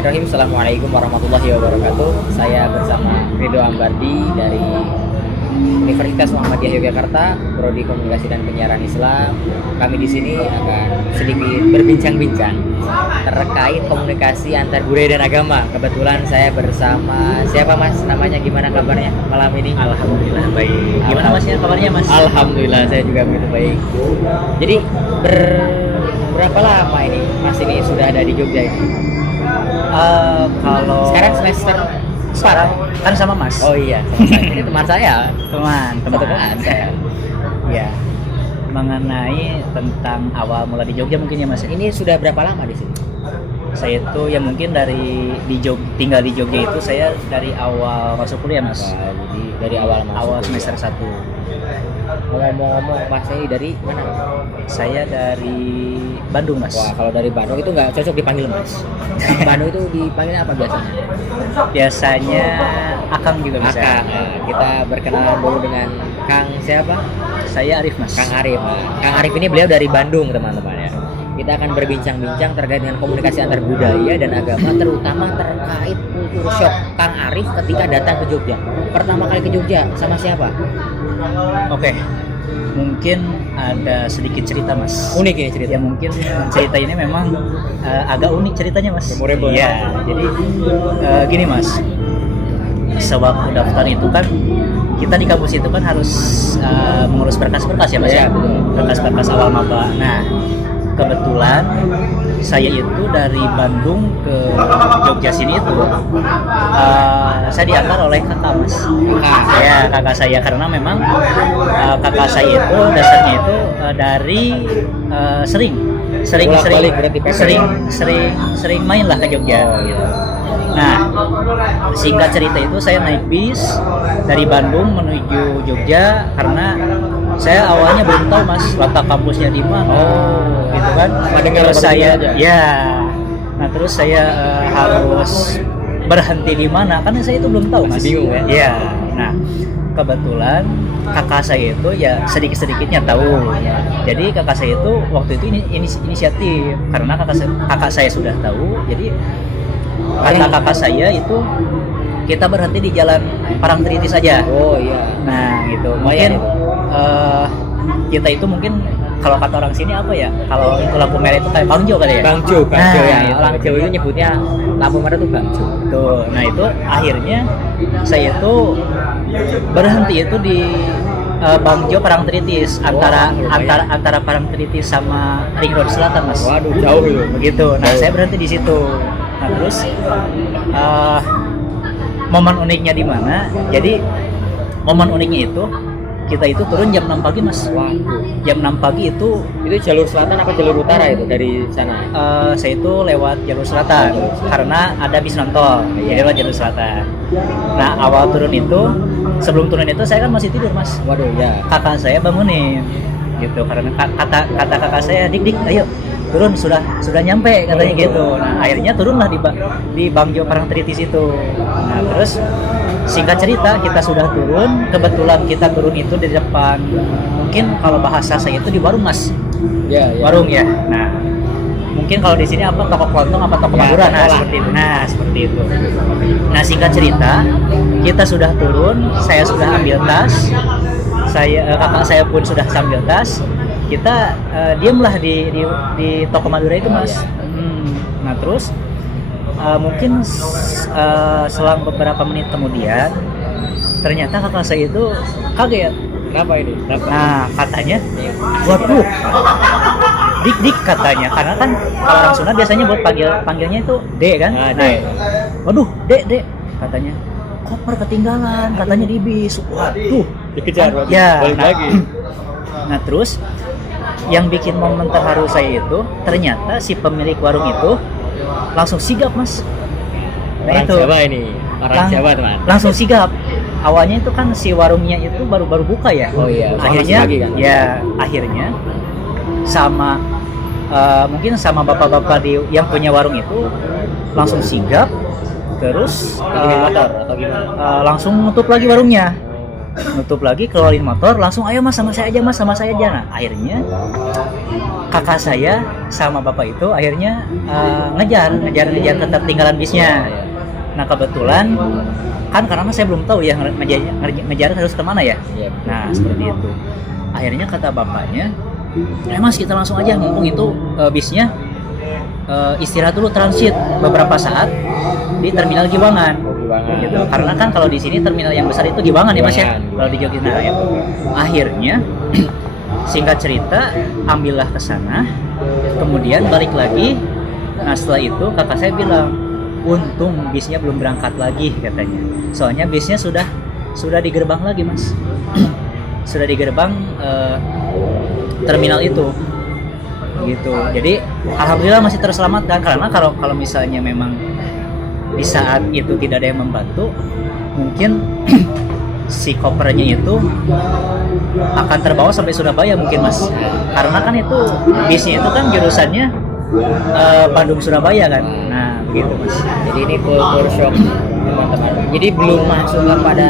Bismillahirrahmanirrahim. Assalamualaikum warahmatullahi wabarakatuh. Saya bersama Ridho Ambardi dari Universitas Muhammadiyah Yogyakarta, Prodi Komunikasi dan Penyiaran Islam. Kami di sini akan sedikit berbincang-bincang terkait komunikasi antar budaya dan agama. Kebetulan saya bersama siapa Mas? Namanya gimana kabarnya malam ini? Alhamdulillah baik. Gimana Mas ya kabarnya Mas? Alhamdulillah saya juga begitu baik. Jadi berapa lama ini Mas ini sudah ada di Jogja ini? Kalau Sekarang semester sekarang kan sama Mas. Oh iya, ini teman saya. teman Satu kelas saya. Ya. Mengenai tentang awal mula di Jogja mungkin ya Mas. Ini sudah berapa lama di sini? Saya itu ya mungkin tinggal di Jogja itu saya dari awal masuk kuliah Mas. Wah, jadi dari awal masuk Awal kuliah. semester 1. Ngomong-ngomong Mas ini dari mana? Saya dari Bandung Mas. Wah, kalau dari Bandung itu nggak cocok dipanggil Mas. Di Bandung itu dipanggil apa biasanya? Biasanya Akang juga bisa. Akang. Nah, kita berkenalan dulu dengan Kang siapa? Saya Arif Mas. Kang Arif. Nah, Kang Arif ini beliau dari Bandung teman-teman ya. Kita akan berbincang-bincang terkait dengan komunikasi antar budaya dan agama, terutama terkait kultur shock Kang Arif ketika datang ke Jogja. Pertama kali ke Jogja sama siapa? Oke. Mungkin ada sedikit cerita Mas. Unik ini cerita. Ya mungkin cerita ini memang agak unik ceritanya Mas. Memorable. Iya. Jadi gini Mas. Sewaktu daftar itu kan kita di kampus itu kan harus mengurus berkas-berkas ya Mas Iya, ya. betul. Berkas-berkas awal maba. Nah, kebetulan saya itu dari Bandung ke Jogja sini itu saya diantar oleh kakak Mas. Kakak saya karena memang kakak saya itu dasarnya itu dari Bolak-balik berarti pepet. sering main lah ke Jogja gitu. Nah, singkat cerita itu saya naik bis dari Bandung menuju Jogja karena saya awalnya belum tahu Mas letak kampusnya di mana. Gitu kan. Terus saya Nah, terus saya harus berhenti di mana karena saya itu belum tahu Mas. Masih bingung ya? Iya. Nah, kebetulan kakak saya itu ya sedikit-sedikitnya tahu. Jadi kakak saya itu waktu itu inisiatif karena kakak saya sudah tahu. Jadi kata kakak saya itu kita berhenti di Jalan Parangtritis saja. Oh iya. Nah, gitu. Lumayan Mungkin kita itu mungkin kalau kata orang sini apa ya? Kalau itu lampu merah itu kayak bangjo kali ya? Bangjo ya. itu. Orang Jawa itu nyebutnya lampu merah itu bangjo. Tuh. Nah, itu akhirnya saya itu berhenti itu di Bangjo Parangtritis antara Parangtritis sama Ring Road Selatan Mas. Waduh, jauh itu. Begitu. Nah, saya berhenti di situ. Nah, terus momen uniknya di mana? Jadi momen uniknya itu kita itu turun jam 6 pagi Mas. Waduh. Jam 6 pagi itu Itu jalur selatan apa jalur utara itu dari sana? saya itu lewat jalur selatan karena ada bis non-tol. Jadi lewat jalur selatan. Nah, awal turun itu sebelum turun itu saya kan masih tidur Mas. Waduh ya. Kakak saya bangunin gitu karena kata kakak saya dik ayo turun sudah nyampe katanya gitu. Nah, akhirnya turunlah di Bangjo Parangtritis itu. Nah, terus singkat cerita kita sudah turun, kebetulan kita turun itu di depan, mungkin kalau bahasa saya itu di warung Mas. Ya. Warung ya. Nah, mungkin kalau di sini apa toko kelontong apa toko Madura. Nah, seperti itu. Nah, singkat cerita kita sudah turun, saya sudah ambil tas. Kakak saya pun sudah sambil tas. Kita diamlah di toko Madura itu Mas. Nah, terus mungkin selang beberapa menit kemudian ternyata kakak saya itu kaget. Kenapa ini? Nah, katanya waduh dik katanya karena kan kalau orang Sunda biasanya buat panggilnya itu dek kan. Dek. Waduh dek katanya koper ketinggalan katanya di bis. Waduh Dikejar lagi. ya. Balik lagi. Nah, terus yang bikin momen terharu saya itu ternyata si pemilik warung itu langsung sigap Mas. Nah, Orang itu Jawa ini. Orang Jawa teman. langsung sigap. Awalnya itu kan si warungnya itu baru buka ya. Oh iya. Akhirnya Pagi, kan? akhirnya sama mungkin sama bapak-bapak yang punya warung itu langsung sigap terus Motor atau gimana? langsung nutup lagi warungnya. nutup lagi, keluarin motor, langsung ayo mas sama saya aja mas, sama saya aja. Nah akhirnya kakak saya sama bapak itu akhirnya ngejar ketertinggalan bisnya. Nah kebetulan kan karena saya belum tahu ya ngejar harus kemana ya. Nah seperti itu. Akhirnya kata bapaknya, mas kita langsung aja, mumpung itu bisnya istirahat dulu transit beberapa saat di terminal Giwangan. Gitu. Karena kan kalau di sini terminal yang besar itu Giwangan ya mas ya. Kalau di Jogja nah ya. Akhirnya singkat cerita ambillah ke sana, kemudian balik lagi. Nah setelah itu kakak saya bilang, untung bisnya belum berangkat lagi katanya. Soalnya bisnya sudah di gerbang lagi mas. Sudah di gerbang terminal itu. Gitu. Jadi alhamdulillah masih terselamatkan, karena kalau misalnya memang di saat itu tidak ada yang membantu, mungkin si kopernya itu akan terbawa sampai Surabaya mungkin mas, karena kan itu bisnya itu kan jurusannya Bandung Surabaya kan. Nah begitu mas. Jadi ini culture shock teman-teman. Jadi belum masuk kepada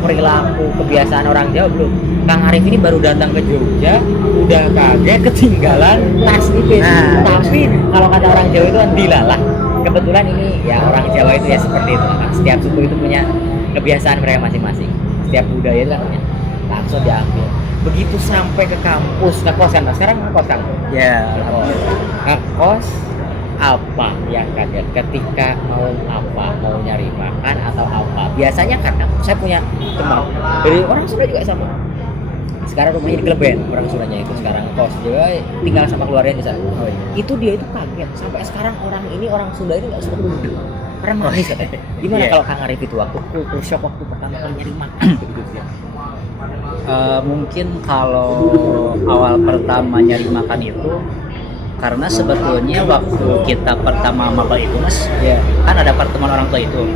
perilaku kebiasaan orang Jawa belum. Kang Arif ini baru datang ke Jogja udah kaget ketinggalan tas nipis. Nah, tapi kalau kata orang Jawa itu kan dilalah. Kebetulan ini ya orang Jawa itu ya seperti itu. Setiap suku itu punya kebiasaan mereka masing-masing. Setiap budaya itu kan punya. Langsung diambil. Begitu sampai ke kampus, ngekos kan? Sekarang ngekos kan? Ya. Ngekos apa yang kaget ketika mau nyari makan atau apa? Biasanya karena saya punya teman dari orang Sunda juga sama. Sekarang rumahnya di Kleben, orang Sundanya itu sekarang kos juga tinggal sama keluarganya di sana. Oh, iya. Itu dia itu kaget sampai sekarang orang Sunda ini nggak suka duduk karena manis katanya. Gimana kalau Kang Arif itu waktu culture shock waktu pertama kali nyari makan gitu ya? Mungkin kalau awal pertama nyari makan itu karena sebetulnya waktu kita pertama maba itu mas, kan ada pertemuan orang tua itu.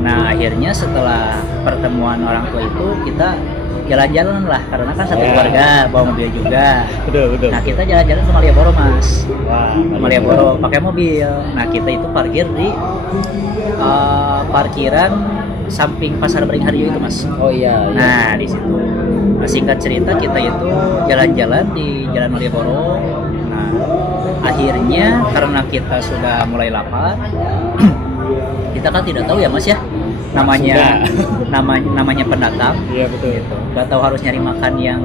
Nah akhirnya setelah pertemuan orang tua itu kita jalan-jalan lah, karena kan satu keluarga bawa mobil juga. Betul. Nah kita jalan-jalan ke Malioboro mas. Malioboro pakai mobil. Nah kita itu parkir di parkiran samping Pasar Beringharjo itu mas. Oh iya. Nah di situ. Nah, singkat cerita kita itu jalan-jalan di Jalan Malioboro. Nah akhirnya karena kita sudah mulai lapar, kita kan tidak tahu ya mas ya namanya pendatang. Iya betul. Gitu. Gak tahu harus nyari makan yang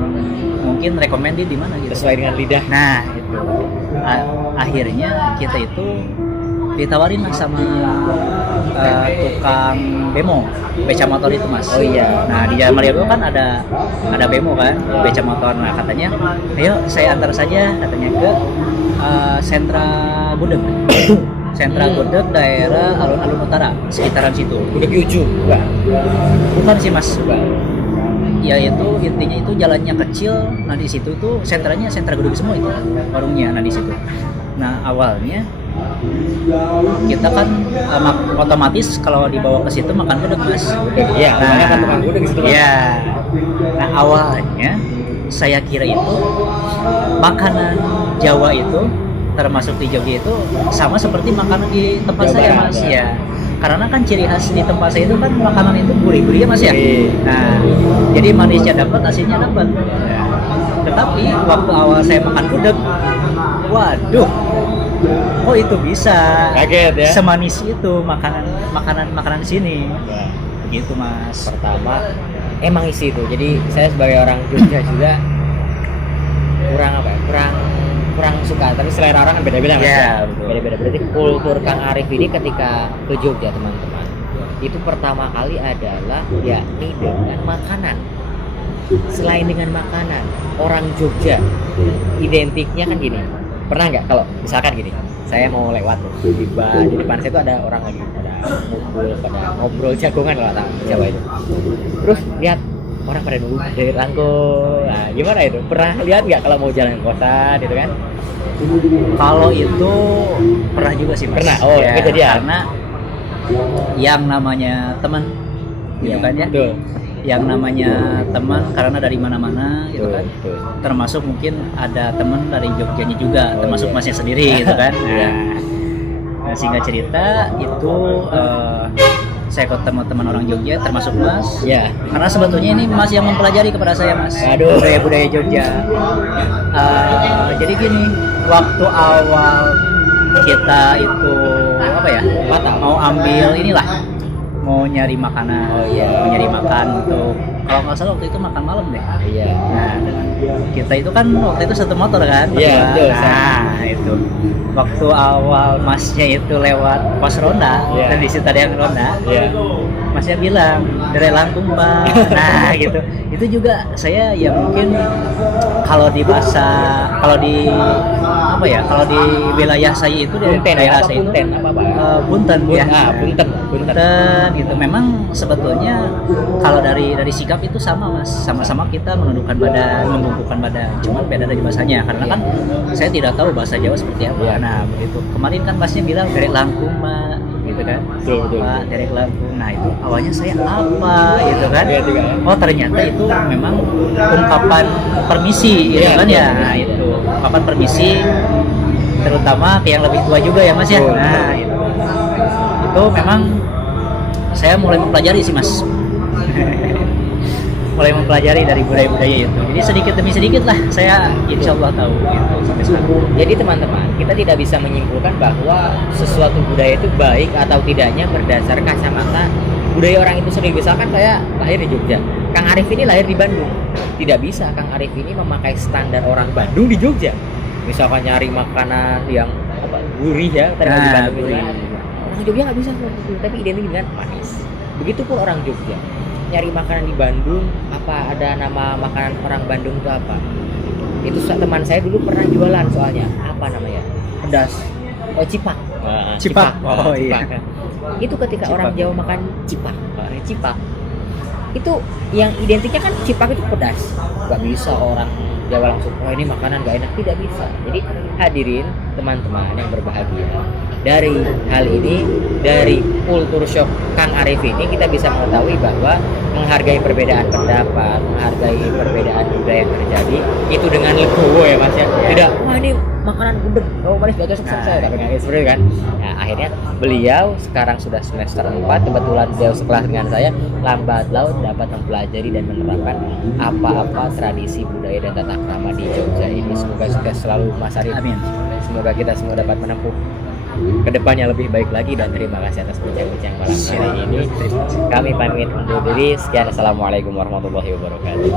mungkin recommended di mana gitu. Sesuai dengan lidah. Nah itu. Akhirnya kita itu ditawarin lah sama tukang bemo beca motor itu mas. Oh iya. Nah di Jalan Malioboro kan ada bemo kan, beca motor. Nah katanya, ayo saya antar saja katanya ke sentra gudeg. Sentra gudeg daerah alun-alun utara, sekitaran situ. Gudeg Yuju? Bukan sih mas. Ya itu intinya itu jalannya kecil. Nah di situ tuh sentra gudeg semua itu warungnya. Nah di situ. Nah awalnya kita kan otomatis kalau dibawa ke situ makan gudeg mas. Iya. Nah kan makan gudeg situ. Iya. Nah awalnya saya kira itu makanan Jawa itu termasuk di Jogja itu sama seperti makanan di tempat saya mas ya. Karena kan ciri khas di tempat saya itu kan makanan itu gurih-gurih ya mas ya. Nah jadi manisnya dapat, asinnya dapat. Ya. Tetapi waktu awal saya makan gudeg, waduh, kok itu bisa kaget ya, semanis itu makanan sini. Begitu mas. Pertama emang isi itu. Jadi saya sebagai orang Jogja juga kurang suka, tapi selera orang kan beda-beda mas. Beda-beda. Berarti kultur Kang Arif ini ketika ke Jogja teman-teman itu pertama kali adalah yakni dengan makanan. Selain dengan makanan, orang Jogja identiknya kan gini. Pernah nggak kalau misalkan gini, saya mau lewat di depan saya itu ada orang lagi pada ngobrol jagongan kalau kata Jawa itu. Terus lihat orang pada nunggu dari rangkul. Nah, gimana itu? Pernah lihat nggak kalau mau jalan ke kota gitu kan? Kalau itu pernah juga sih mas. Pernah. Oh ya, kejadian. Karena yang namanya teman gitu kan ya. Betul. Yang namanya teman karena dari mana-mana gitu kan. Betul. Termasuk mungkin ada teman dari Jogjanya juga, termasuk masnya sendiri gitu kan. Nah singkat cerita itu saya ketemu teman orang Jogja termasuk Mas. Ya. Karena sebetulnya ini Mas yang mempelajari kepada saya, Mas. Aduh. Budaya-budaya Jogja. Jadi gini, waktu awal kita itu apa ya? Mau ambil inilah, mau nyari makanan. Oh iya. Mau nyari makan untuk, kalau nggak salah waktu itu makan malam deh. Iya. Nah, kita itu kan waktu itu satu motor kan. Iya, berdua. betul. Nah, itu waktu awal Masnya itu lewat pos ronda, Iya. dan di situ ada yang ronda. Iya. Masnya bilang dari Langkung Pak. Nah gitu, itu juga saya ya mungkin kalau di kalau di apa ya, kalau di wilayah saya itu dari Punten, daerah apa saya itu Punten, apa Pak? Punten ya. Punten. Punten gitu. Memang sebetulnya kalau dari sikap itu sama Mas, sama-sama kita menundukkan badan, membungkukkan badan, cuma beda dari bahasanya karena kan saya tidak tahu bahasa Jawa seperti apa. Iya. Nah begitu kemarin kan Masnya bilang dari Langkung Pak, gitu kan. Betul. Pak dari Lampung. Nah itu awalnya saya apa gitu kan? Iya, juga. Oh ternyata itu memang ungkapan permisi gitu Iya, kan betul. ya. Nah itu ungkapan permisi terutama ke yang lebih tua juga ya Mas ya. Betul. Nah itu memang saya mulai mempelajari sih Mas. Mulai mempelajari dari budaya-budaya itu. Jadi sedikit demi sedikit lah saya insya Allah tahu gitu sampai sekarang. Jadi teman-teman, kita tidak bisa menyimpulkan bahwa sesuatu budaya itu baik atau tidaknya berdasar kacamata budaya orang itu sendiri. Misalkan saya lahir di Jogja, Kang Arif ini lahir di Bandung. Tidak bisa Kang Arif ini memakai standar orang Bandung di Jogja. Misalkan nyari makanan yang gurih ya, tadi di Bandung itu gurih. kan. Orang Jogja nggak bisa seperti itu, tapi identik dengan manis. Begitupun orang Jogja. Nyari makanan di Bandung, apa ada nama makanan orang Bandung itu apa? Itu teman saya dulu pernah jualan soalnya. Apa namanya? Pedas. Oh, cipak. Cipak. Oh, iya. Itu ketika Cipak. orang Jawa makan cipak. Cipak. Itu yang identiknya kan cipak itu pedas. Gak bisa orang Jawa langsung, oh ini makanan gak enak. Tidak bisa. Jadi hadirin teman-teman yang berbahagia, dari hal ini, dari kultur shock Kang Arif ini, kita bisa mengetahui bahwa menghargai perbedaan pendapat, menghargai perbedaan budaya yang terjadi itu dengan legowo ya Mas ya. Tidak, wah ini makanan gudeg, oh manis gak cocok sama saya, tapi nggak seperti itu kan. Nah akhirnya beliau sekarang sudah semester 4, kebetulan beliau sekelas dengan saya, lambat laun dapat mempelajari dan menerapkan apa-apa tradisi budaya dan tata krama di Jogja ini. Semoga sukses selalu Mas Arif. Amin. Semoga kita semua dapat menempuh kedepannya lebih baik lagi, dan terima kasih atas bincang-bincang malam hari ini. Kami pamit undur diri. Sekian, assalamualaikum warahmatullahi wabarakatuh.